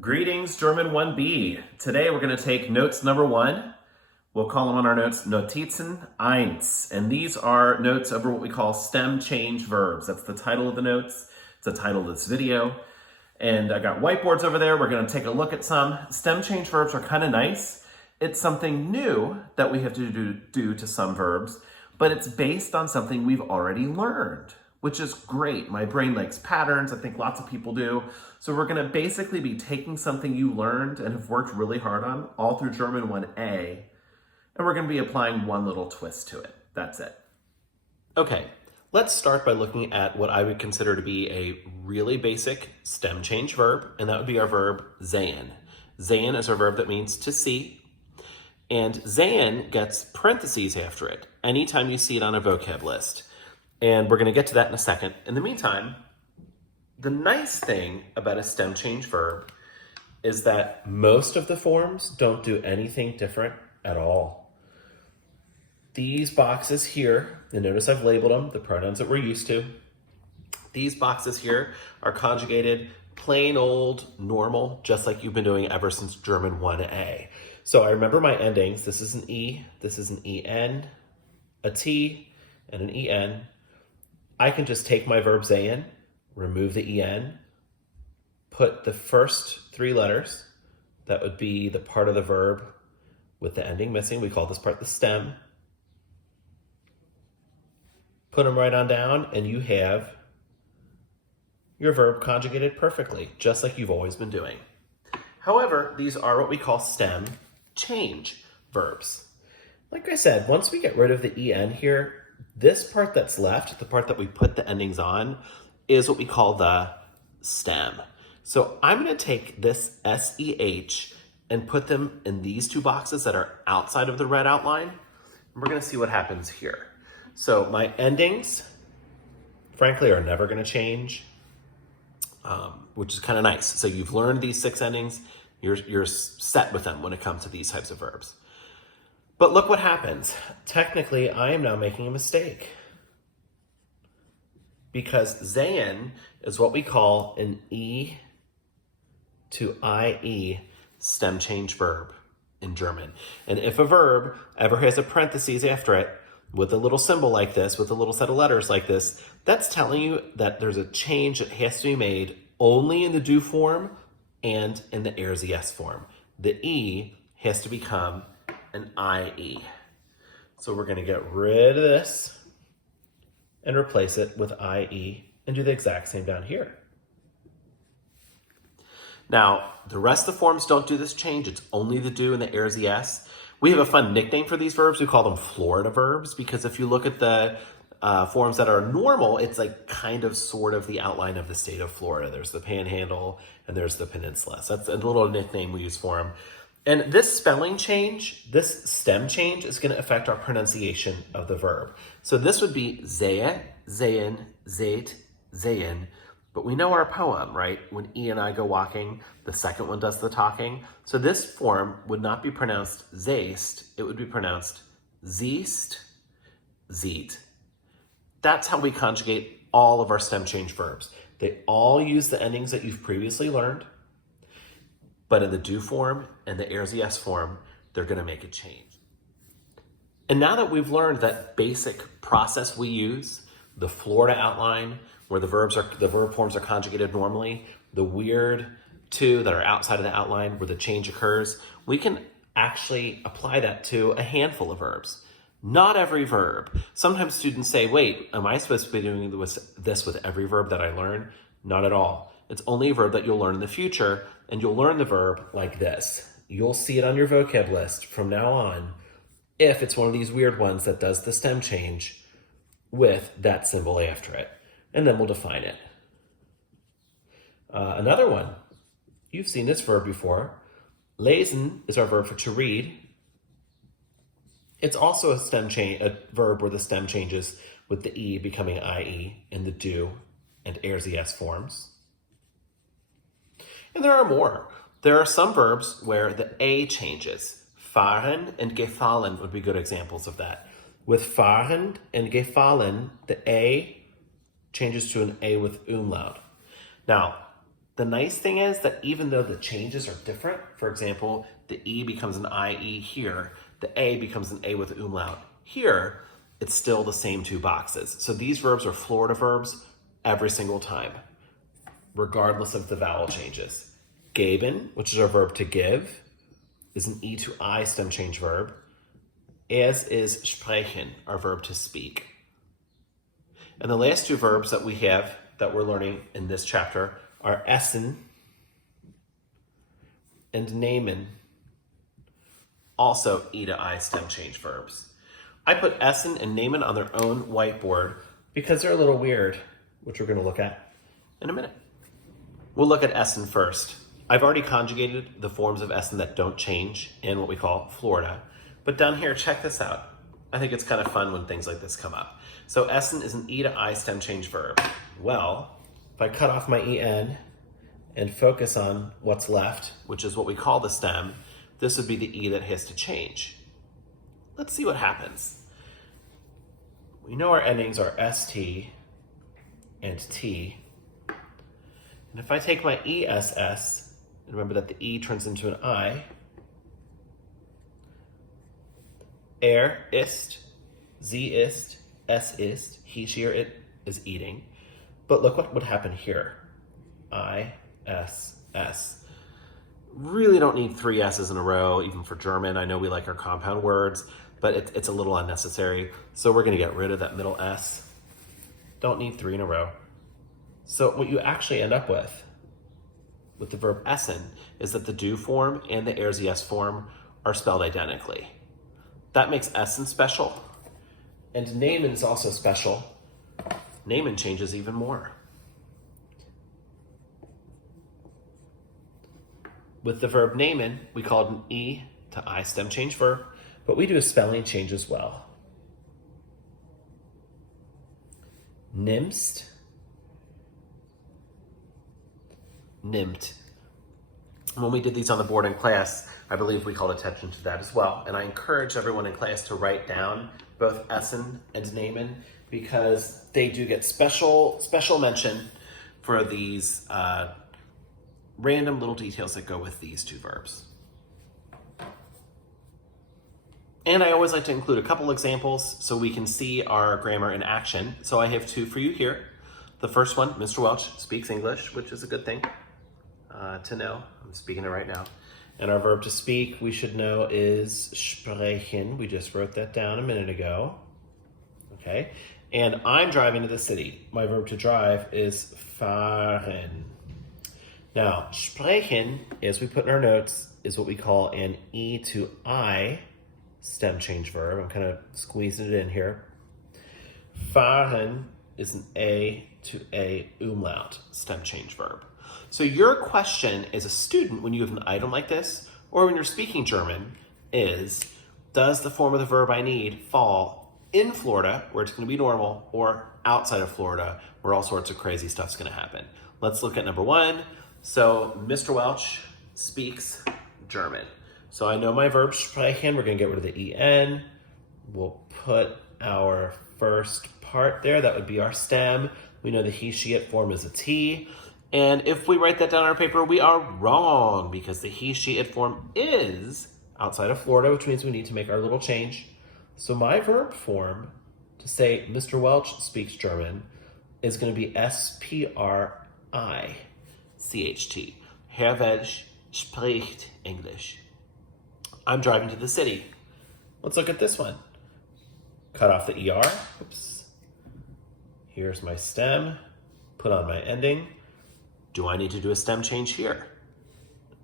Greetings, German 1B. Today we're going to take notes number 1. We'll call them on our notes Notizen 1. And these are notes over what we call stem change verbs. That's the title of the notes. It's the title of this video. And I got whiteboards over there. We're going to take a look at some. Stem change verbs are kind of nice. It's something new that we have to do to some verbs, but it's based on something we've already learned, which is great. My brain likes patterns. I think lots of people do. So we're going to basically be taking something you learned and have worked really hard on all through German 1A, and we're going to be applying one little twist to it. That's it. Okay, let's start by looking at what I would consider to be a really basic stem change verb, and that would be our verb sehen. Sehen is our verb that means to see, and sehen gets parentheses after it anytime you see it on a vocab list. And we're going to get to that in a second. In the meantime, the nice thing about a stem change verb is that most of the forms don't do anything different at all. These boxes here, and notice I've labeled them, the pronouns that we're used to. These boxes here are conjugated plain old normal, just like you've been doing ever since German 1A. So I remember my endings. This is an E, this is an EN, a T, and an EN. I can just take my verb sehen, remove the en, put the first three letters, that would be the part of the verb with the ending missing. We call this part the stem. Put them right on down, and you have your verb conjugated perfectly, just like you've always been doing. However, these are what we call stem change verbs. Like I said, once we get rid of the en here, this part that's left, the part that we put the endings on, is what we call the stem. So I'm going to take this SEH and put them in these two boxes that are outside of the red outline. And we're going to see what happens here. So my endings, frankly, are never going to change, which is kind of nice. So you've learned these 6 endings. You're set with them when it comes to these types of verbs. But look what happens. Technically, I am now making a mistake, because sehen is what we call an E to IE stem change verb in German. And if a verb ever has a parentheses after it with a little symbol like this, with a little set of letters like this, that's telling you that there's a change that has to be made only in the do form and in the er sie es form. The E has to become an IE. So we're going to get rid of this and replace it with IE and do the exact same down here. Now, the rest of the forms don't do this change. It's only the do and the er sie es. We have a fun nickname for these verbs. We call them Florida verbs, because if you look at the forms that are normal, it's like kind of sort of the outline of the state of Florida. There's the panhandle and there's the peninsula. So that's a little nickname we use for them. And this spelling change, this stem change, is going to affect our pronunciation of the verb. So this would be sehe, sehen, seht, sehen. But we know our poem, right? When E and I go walking, the second one does the talking. So this form would not be pronounced sehst, it would be pronounced siehst, sieht. That's how we conjugate all of our stem change verbs. They all use the endings that you've previously learned, but in the do form and the er sie es form, they're going to make a change. And now that we've learned that basic process we use, the Florida outline, where the verb forms are conjugated normally, the weird two that are outside of the outline where the change occurs, we can actually apply that to a handful of verbs. Not every verb. Sometimes students say, wait, am I supposed to be doing this with every verb that I learn? Not at all. It's only a verb that you'll learn in the future, and you'll learn the verb like this. You'll see it on your vocab list from now on if it's one of these weird ones that does the stem change with that symbol after it. And then we'll define it. Another one, you've seen this verb before. Lesen is our verb for to read. It's also a verb where the stem changes with the E becoming IE in the do and er sie es forms. And there are more. There are some verbs where the A changes. Fahren and gefallen would be good examples of that. With fahren and gefallen, the A changes to an A with umlaut. Now, The nice thing is that even though the changes are different, for example, the E becomes an IE here, the A becomes an A with an umlaut here, it's still the same two boxes. So these verbs are Florida verbs every single time, regardless of the vowel changes. Geben, which is our verb to give, is an E to I stem change verb, as is sprechen, our verb to speak. And the last two verbs that we have that we're learning in this chapter are essen and nehmen, also E to I stem change verbs. I put essen and nehmen on their own whiteboard because they're a little weird, which we're going to look at in a minute. We'll look at essen first. I've already conjugated the forms of essen that don't change in what we call Florida. But down here, check this out. I think it's kind of fun when things like this come up. So essen is an E to I stem change verb. Well, if I cut off my en and focus on what's left, which is what we call the stem, this would be the E that has to change. Let's see what happens. We know our endings are ST and T. And if I take my ESS, and remember that the E turns into an I, ist, sie ist, es ist, he, she, or it is eating. But look what would happen here. I, S, S. Really don't need three S's in a row, even for German. I know we like our compound words, but it's a little unnecessary. So we're going to get rid of that middle S. Don't need three in a row. So what you actually end up with the verb essen is that the do form and the es form are spelled identically. That makes essen special. And nehmen is also special. Nehmen changes even more. With the verb nehmen, we call it an E to I stem change verb, but we do a spelling change as well. Nimmst, nimmt. When we did these on the board in class, I believe we called attention to that as well. And I encourage everyone in class to write down both essen and nehmen because they do get special mention for these random little details that go with these two verbs. And I always like to include a couple examples so we can see our grammar in action. So I have two for you here. The first one, Mr. Welch speaks English, which is a good thing to know. I'm speaking it right now. And our verb to speak, we should know, is sprechen. We just wrote that down a minute ago. Okay. And I'm driving to the city. My verb to drive is fahren. Now, sprechen, as we put in our notes, is what we call an E to I stem change verb. I'm kind of squeezing it in here. Fahren is an A to A umlaut stem change verb. So your question as a student when you have an item like this, or when you're speaking German, is, does the form of the verb I need fall in Florida, where it's going to be normal, or outside of Florida, where all sorts of crazy stuff's going to happen? Let's look at number one. So Mr. Welch speaks German. So I know my verb sprechen, we're going to get rid of the en. We'll put our first part there, that would be our stem. We know the he, she, it form is a T. And if we write that down on our paper, we are wrong because the he, she, it form is outside of Florida, which means we need to make our little change. So my verb form to say Mr. Welch speaks German is going to be S-P-R-I-C-H-T. Herr Welch spricht English. I'm driving to the city. Let's look at this one. Cut off the ER. Oops. Here's my stem. Put on my ending. Do I need to do a stem change here?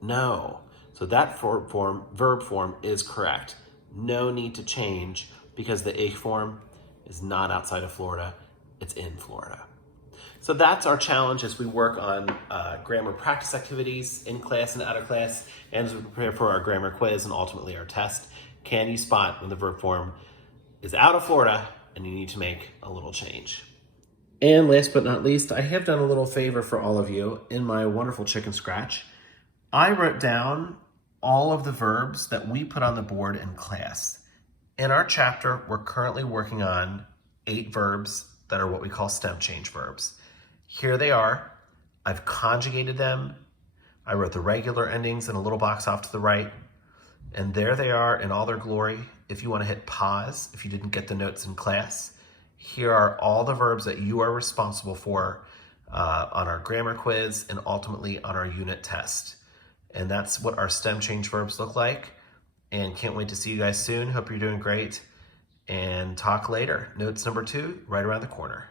No. So that verb form is correct. No need to change because the ich form is not outside of Florida. It's in Florida. So that's our challenge as we work on grammar practice activities in class and out of class, and as we prepare for our grammar quiz and ultimately our test. Can you spot when the verb form is out of Florida and you need to make a little change? And last but not least, I have done a little favor for all of you in my wonderful chicken scratch. I wrote down all of the verbs that we put on the board in class. In our chapter, we're currently working on 8 verbs that are what we call stem change verbs. Here they are. I've conjugated them. I wrote the regular endings in a little box off to the right. And there they are in all their glory. If you want to hit pause, if you didn't get the notes in class, here are all the verbs that you are responsible for on our grammar quiz and ultimately on our unit test. And that's what our STEM change verbs look like. And can't wait to see you guys soon. Hope you're doing great. And talk later. Notes number 2, right around the corner.